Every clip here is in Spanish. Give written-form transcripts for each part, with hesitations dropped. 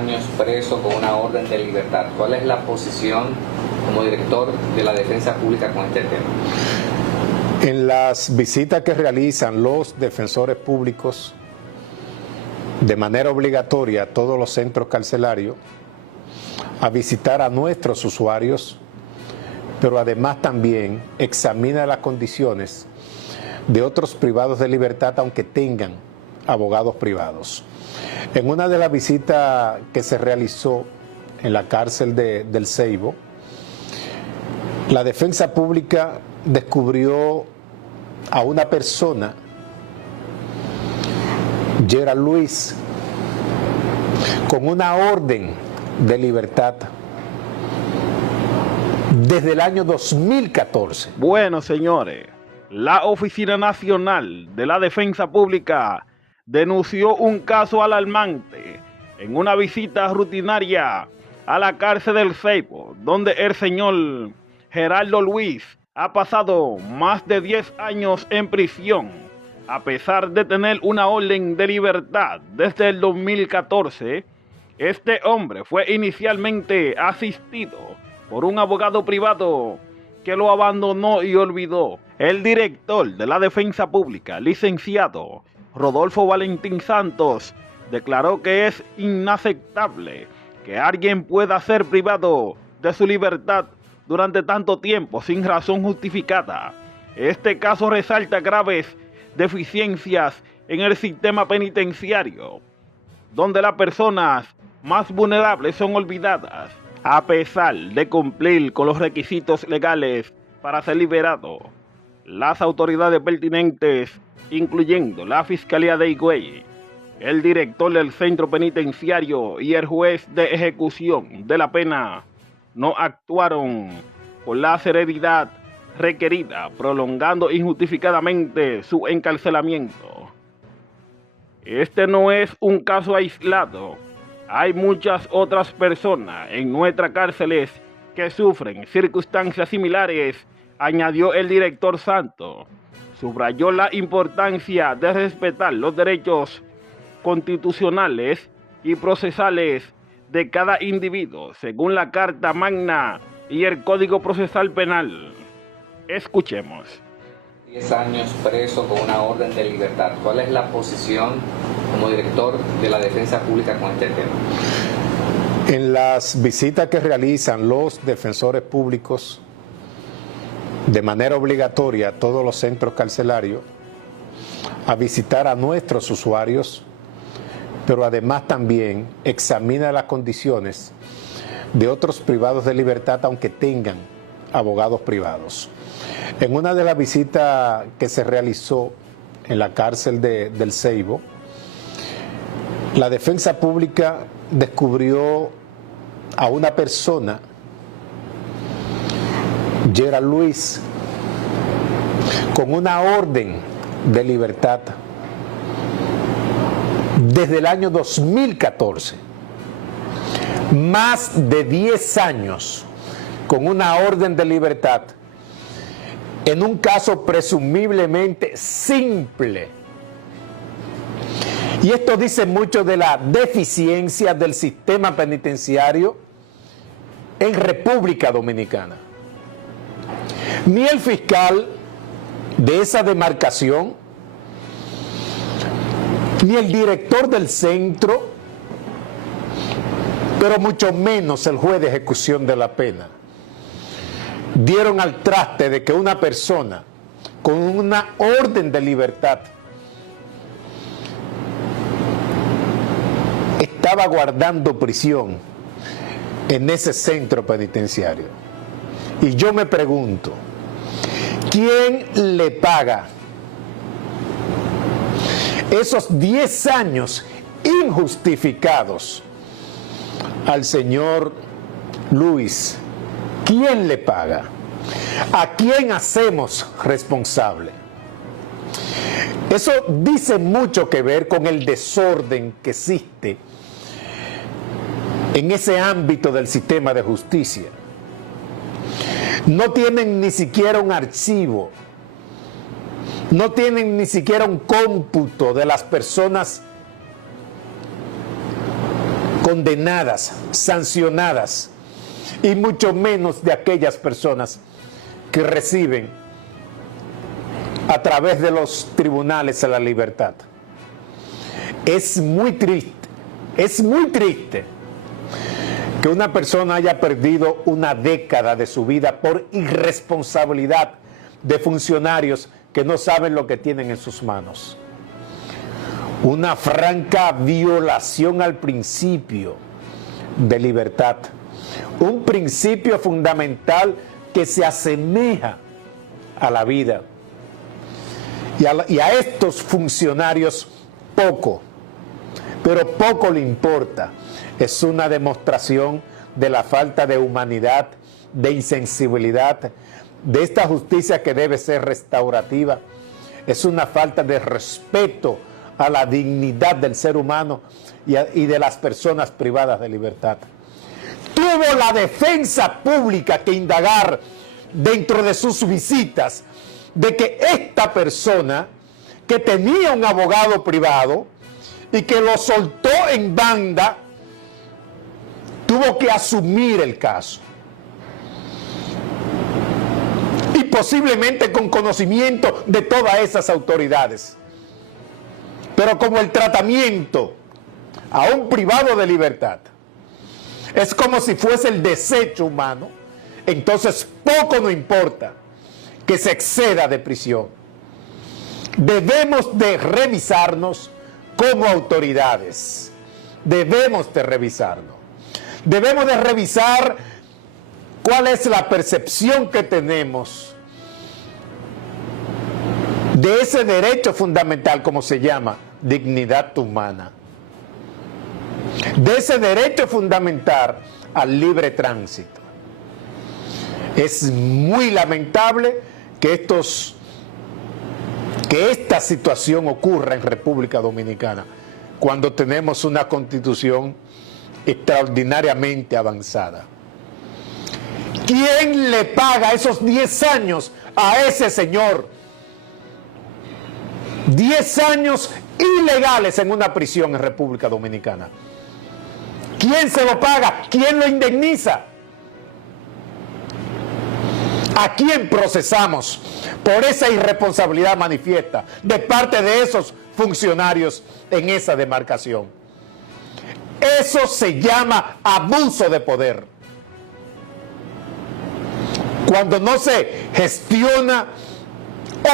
años preso con una orden de libertad. ¿Cuál es la posición como director de la Defensa Pública con este tema? En las visitas que realizan los defensores públicos de manera obligatoria a todos los centros carcelarios, a visitar a nuestros usuarios, pero además también examina las condiciones de otros privados de libertad, aunque tengan abogados privados. En una de las visitas que se realizó en la cárcel del Ceibo, la defensa pública descubrió a una persona, Gerald Luis, con una orden de libertad desde el año 2014. Bueno, señores, la Oficina Nacional de la Defensa Pública denunció un caso alarmante en una visita rutinaria a la cárcel del Ceibo, donde el señor Geraldo Luis ha pasado más de 10 años en prisión, a pesar de tener una orden de libertad desde el 2014. Este hombre fue inicialmente asistido por un abogado privado que lo abandonó y olvidó. El director de la Defensa Pública, licenciado Rodolfo Valentín Santos, declaró que es inaceptable que alguien pueda ser privado de su libertad durante tanto tiempo sin razón justificada. Este caso resalta graves deficiencias en el sistema penitenciario, donde las personas más vulnerables son olvidadas, a pesar de cumplir con los requisitos legales para ser liberado. Las autoridades pertinentes, incluyendo la Fiscalía de Higüey, el director del centro penitenciario y el juez de ejecución de la pena, no actuaron con la severidad requerida, prolongando injustificadamente su encarcelamiento. Este no es un caso aislado. Hay muchas otras personas en nuestras cárceles que sufren circunstancias similares, añadió el director Santos. Subrayó la importancia de respetar los derechos constitucionales y procesales de cada individuo, según la Carta Magna y el Código Procesal Penal. Escuchemos. 10 años preso con una orden de libertad. ¿Cuál es la posición como director de la Defensa Pública con este tema? En las visitas que realizan los defensores públicos de manera obligatoria a todos los centros carcelarios, a visitar a nuestros usuarios, pero además también examina las condiciones de otros privados de libertad, aunque tengan abogados privados. En una de las visitas que se realizó en la cárcel del Ceibo, la defensa pública descubrió a una persona, Gerald Luis, con una orden de libertad desde el año 2014. Más de 10 años con una orden de libertad en un caso presumiblemente simple. Y esto dice mucho de la deficiencia del sistema penitenciario en República Dominicana. Ni el fiscal de esa demarcación, ni el director del centro, pero mucho menos el juez de ejecución de la pena, dieron al traste de que una persona con una orden de libertad estaba guardando prisión en ese centro penitenciario. Y yo me pregunto, ¿quién le paga esos 10 años injustificados al señor Luis? ¿Quién le paga? ¿A quién hacemos responsable? Eso dice mucho que ver con el desorden que existe en ese ámbito del sistema de justicia. No tienen ni siquiera un archivo, no tienen ni siquiera un cómputo de las personas condenadas, sancionadas, y mucho menos de aquellas personas que reciben a través de los tribunales la libertad. Es muy triste que una persona haya perdido una década de su vida por irresponsabilidad de funcionarios que no saben lo que tienen en sus manos. Una franca violación al principio de libertad, un principio fundamental que se asemeja a la vida. Y a estos funcionarios poco, pero poco le importa. Es una demostración de la falta de humanidad, de insensibilidad, de esta justicia que debe ser restaurativa. Es una falta de respeto a la dignidad del ser humano y de las personas privadas de libertad. Tuvo la defensa pública que indagar dentro de sus visitas de que esta persona, que tenía un abogado privado y que lo soltó en banda, tuvo que asumir el caso. Y posiblemente con conocimiento de todas esas autoridades. Pero como el tratamiento a un privado de libertad es como si fuese el desecho humano, entonces poco nos importa que se exceda de prisión. Debemos de revisarnos como autoridades. Debemos de revisarnos. Debemos de revisar cuál es la percepción que tenemos de ese derecho fundamental, como se llama, dignidad humana. De ese derecho fundamental al libre tránsito. Es muy lamentable que esta situación ocurra en República Dominicana cuando tenemos una constitución extraordinariamente avanzada. ¿Quién le paga esos 10 años a ese señor? 10 años ilegales en una prisión en República Dominicana. ¿Quién se lo paga? ¿Quién lo indemniza? ¿A quién procesamos por esa irresponsabilidad manifiesta de parte de esos funcionarios en esa demarcación? Eso se llama abuso de poder. Cuando no se gestiona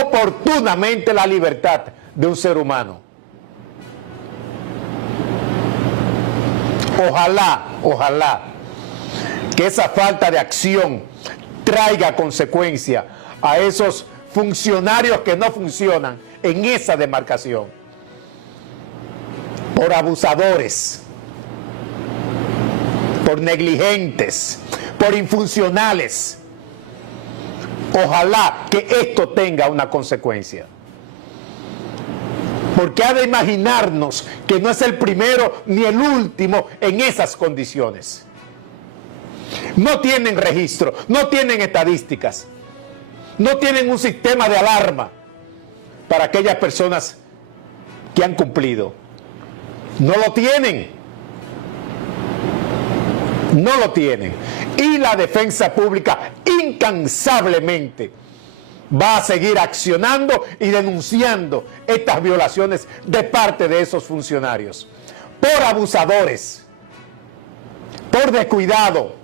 oportunamente la libertad de un ser humano. Ojalá que esa falta de acción traiga consecuencia a esos funcionarios que no funcionan en esa demarcación, por abusadores, por negligentes, por infuncionales. Ojalá que esto tenga una consecuencia. Porque ha de imaginarnos que no es el primero ni el último en esas condiciones. No tienen registro, no tienen estadísticas, no tienen un sistema de alarma para aquellas personas que han cumplido. No lo tienen. No lo tienen. Y la defensa pública incansablemente va a seguir accionando y denunciando estas violaciones de parte de esos funcionarios, por abusadores, por descuidado,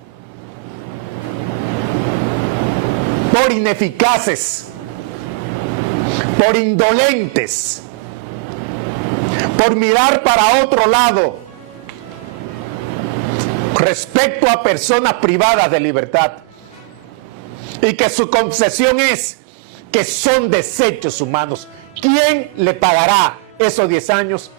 por ineficaces, por indolentes, por mirar para otro lado respecto a personas privadas de libertad, y que su concepción es que son desechos humanos. ¿Quién le pagará esos 10 años